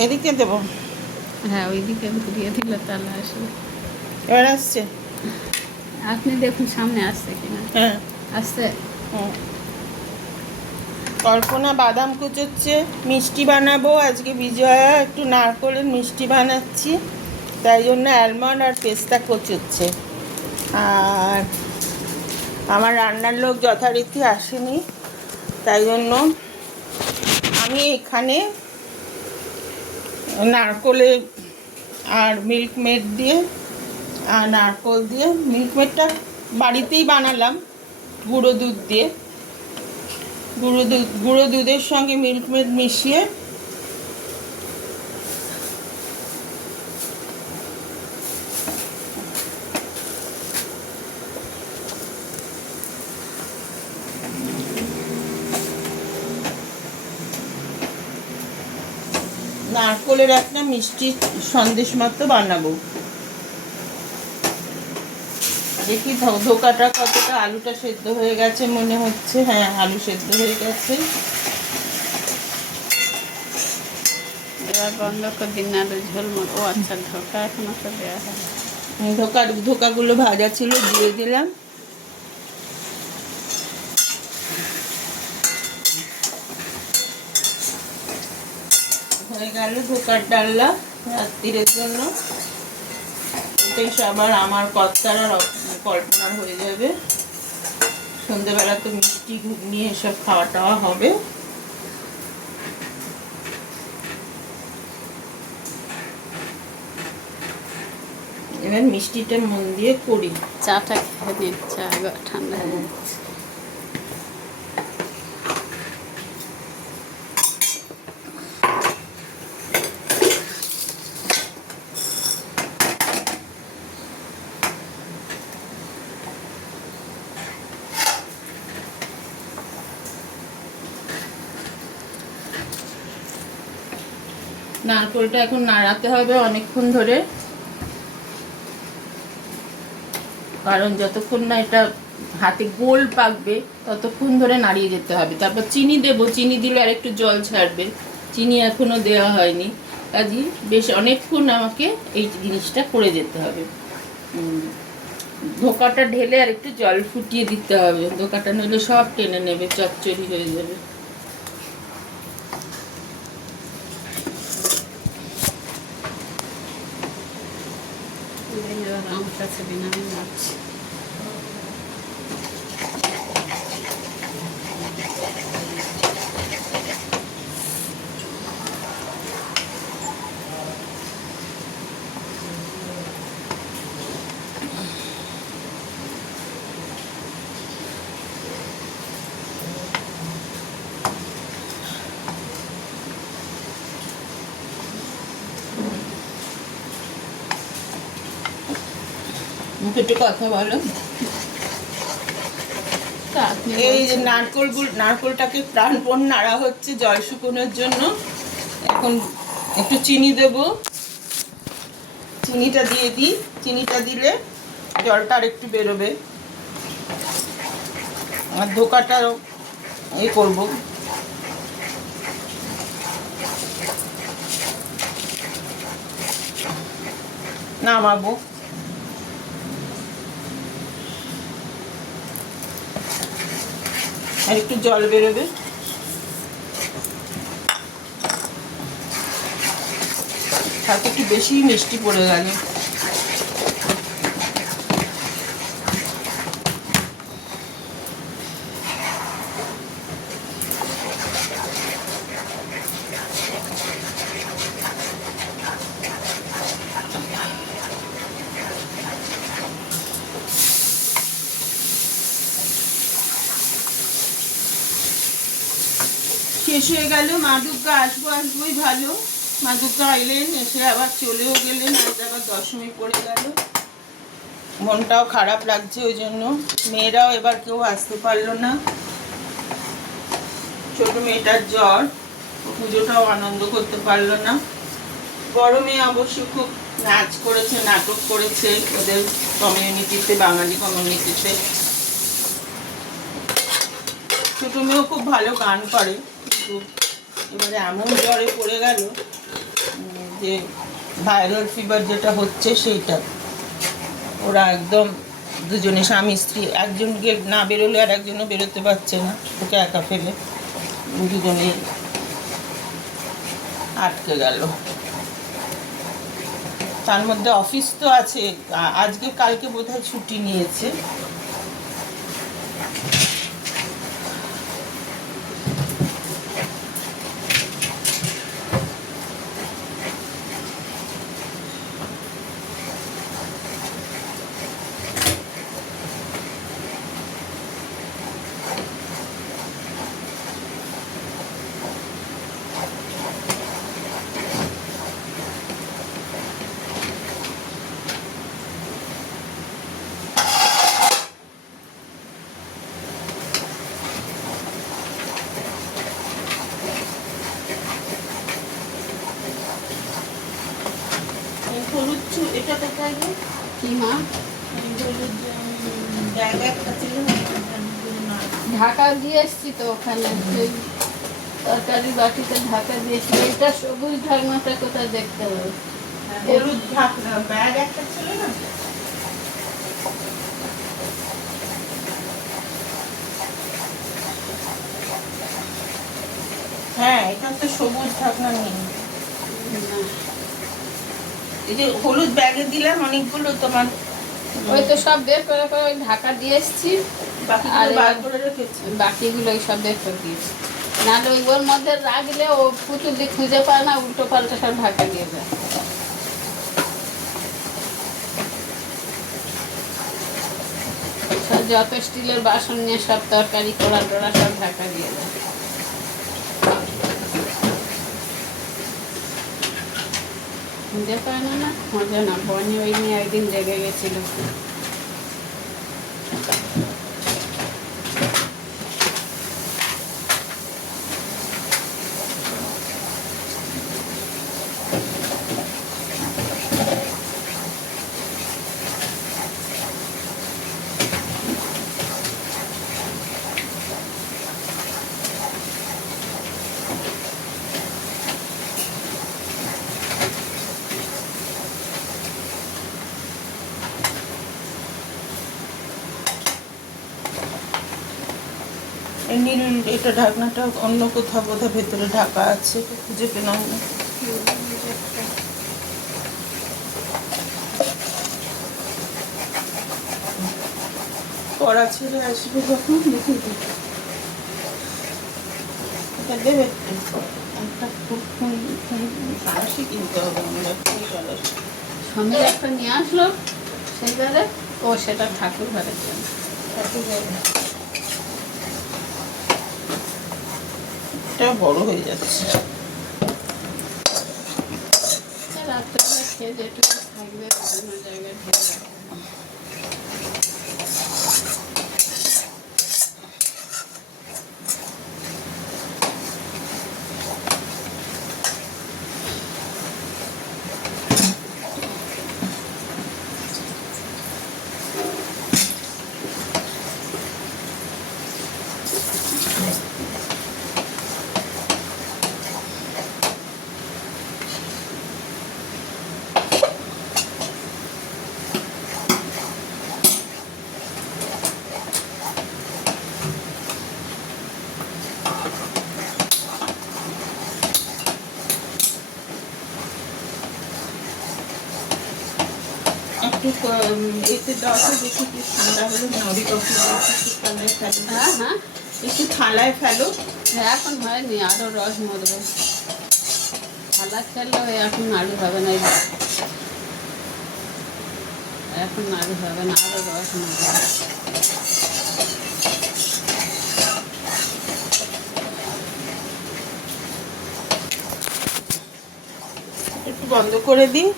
এদিকে দেবো? হ্যাঁ, ওইদিকে ঘুরিয়ে দিলে তাহলে আসবে। এবার আসছে? আপনি দেখুন সামনে আসছে কিনা। হ্যাঁ আসছে। কল্পনা বাদাম কুচোচ্ছে, মিষ্টি বানাবো আজকে। বিজয়া একটু নারকোলের মিষ্টি বানাচ্ছি, তাই জন্য অ্যালমন্ড আর পেস্তা কুচোচ্ছে। আর আমার রান্নার লোক যথারীতি আসেনি, তাই জন্য আমি এখানে নারকোলে আর মিল্ক মেড দিয়ে আর নারকোল দিয়ে, মিল্ক মেডটা বাড়িতেই বানালাম গুঁড়ো দুধ দিয়ে। গুঁড়ো দুধের সঙ্গে মিল্ক মেড মিশিয়ে নারকোলের একটা মিষ্টি সন্দেশ মতো বানাবো। দেখি ধোকাটা কতটা। আলুটা সেদ্ধ হয়ে গেছে মনে হচ্ছে। হ্যাঁ, আলু সেদ্ধ হয়ে গেছে। এবার বন্ধ করে দিন, আলু ঝোল মতো। ও আচ্ছা, ধোকা এখনো তো দেওয়া হয়। ধোকাগুলো ভাজা ছিল, দিয়ে দিলাম। হয়ে গেল ধোকার ডালনা রাত্রিরের জন্য। বেশ, আবার আমার কর্তার আর কল্পনার হয়ে যাবে। সন্ধ্যেবেলা তো মিষ্টি ঘুগনি এসব খাওয়া টাওয়া হবে। এবার মিষ্টিটা মন দিয়ে করি। চাটা খেয়ে নিন, চা এবার ঠান্ডা হয়ে যাচ্ছে। নারকেলটা এখন নাড়াতে হবে অনেকক্ষণ ধরে, কারণ যতক্ষণ না এটা হাতে গোল পাকবে ততক্ষণ ধরে নাড়িয়ে যেতে হবে। তারপর চিনি দেবো, চিনি দিলে আর একটু জল ছাড়বে। চিনি এখনো দেওয়া হয়নি, কাজেই বেশ অনেকক্ষণ আমাকে এই জিনিসটা করে যেতে হবে। ধোকাটা ঢেলে আর একটু জল ফুটিয়ে দিতে হবে। ধোকাটা নইলে সব টেনে নেবে, চচ্চড়ি হয়ে যাবে। আমার কাছে দিন, আমি নাড়ছি। মুখে একটু কথা বলো। এই যে নারকোলটাকে প্রাণপণ নাড়া হচ্ছে জল শুকোনোর জন্য। এখন একটু চিনি দেব, চিনিটা দিয়ে দিই। চিনিটা দিলে জলটা আর একটু বেরোবে। আর ধোকাটা এই করব। নামাবো। আর একটু জল বেরোবে। তাতে একটু বেশি মিষ্টি পড়ে গেল। শেষ হয়ে গেল। মা দুর্গা আসবোই ভালো। মা দুর্গা এলেন, এসে আবার চলেও গেলেন। আজ আবার দশমী পড়ে গেল। মনটাও খারাপ লাগছে ওই জন্য। মেয়েরাও এবার কেউ আসতে পারলো না। ছোট মেয়েটার জ্বর, পুজোটাও আনন্দ করতে পারলো না। বড় মেয়ে অবশ্য খুব নাচ করেছে, নাটক করেছে ওদের কমিউনিটিতে, বাঙালি কমিউনিটিতে। ছোট মেয়েও খুব ভালো গান করে, কিন্তু এবারে এমন জ্বরে পড়ে গেল যে ভাইরাল ফিভার যেটা হচ্ছে সেইটা। ওরা একদম দুজনে স্বামী স্ত্রী, একজনকে না বেরোলে আর একজনও বেরোতে পারছে না, ওকে একা ফেলে দুজনেই আটকে গেল। তার মধ্যে অফিস তো আছে, আজকে কালকে বোধহয় ছুটি নিয়েছে। হলুদ এটা কোথায় গো? কি মা? হলুদ জায়গা একটা ছিল না, ঢাকা দিয়ে এসছি তো ওখানে, সেই তরকারি বাটিতে ঢাকা দিয়েছি। এটা সবুজ ঢাকনাটা কোথায় দেখতে হবে? হলুদ ঢাকনা ব্যাগ একটা ছিল না। হ্যাঁ, এটা তো সবুজ ঢাকনা নেই। না, এই যে হলুদ ব্যাগে দিলাম অনেকগুলো, তোমার ওই তো সব বের করে করে ওই ঢাকা দিয়ে এসছি। বাকিগুলো বার করে রেখেছি। বাকিগুলো সব বের করে দিয়েছি, নাহলে ওই ওর মধ্যে রাখলে ও পুতুল দিয়ে খুঁজে পায় না, উল্টো পাল্টা সব ঢাকা দিয়ে যায়। সব যত স্টিলের বাসন নিয়ে সব তরকারি কড়া টড়া সব ঢাকা দিয়ে যায়। খুঁজে পায় না, না মজা না। বনি ওই নিয়ে একদিন লেগে গেছিল। এই নীল এটা ঢাকনাটা অন্য কোথাও বোধহয় ভেতরে ঢাকা আছে, খুঁজে পেলাম না। কড়া ছেড়ে আসবে যখন দেখে দিই। এটা দেবে একটু, একটা সাঁড়াশি কিনতে হবে আমরা, সাঁড়াশি। সমীর একটা নিয়ে আসলো সেইবারে, ও সেটা ঠাকুর ঘরের জন্য। এটা বড় হয়ে যাচ্ছে। রাত্রেবেলা খেয়ে যেটুকু থাকবে বিভিন্ন জায়গায় ঢেলে রাখবো। একটু এতে দেওয়া তো দেখি কি ঠান্ডা হলে নরি কফি একটু থালায় ফেলো। হ্যাঁ হ্যাঁ, একটু থালায় ফেলো। এখন হয়নি, আরো রস মরবে। থালা খেললেও এখন নাড়ু হবে না, এখন নাড়ু হবে না, আরো রস মরবে। একটু বন্ধ করে দিই।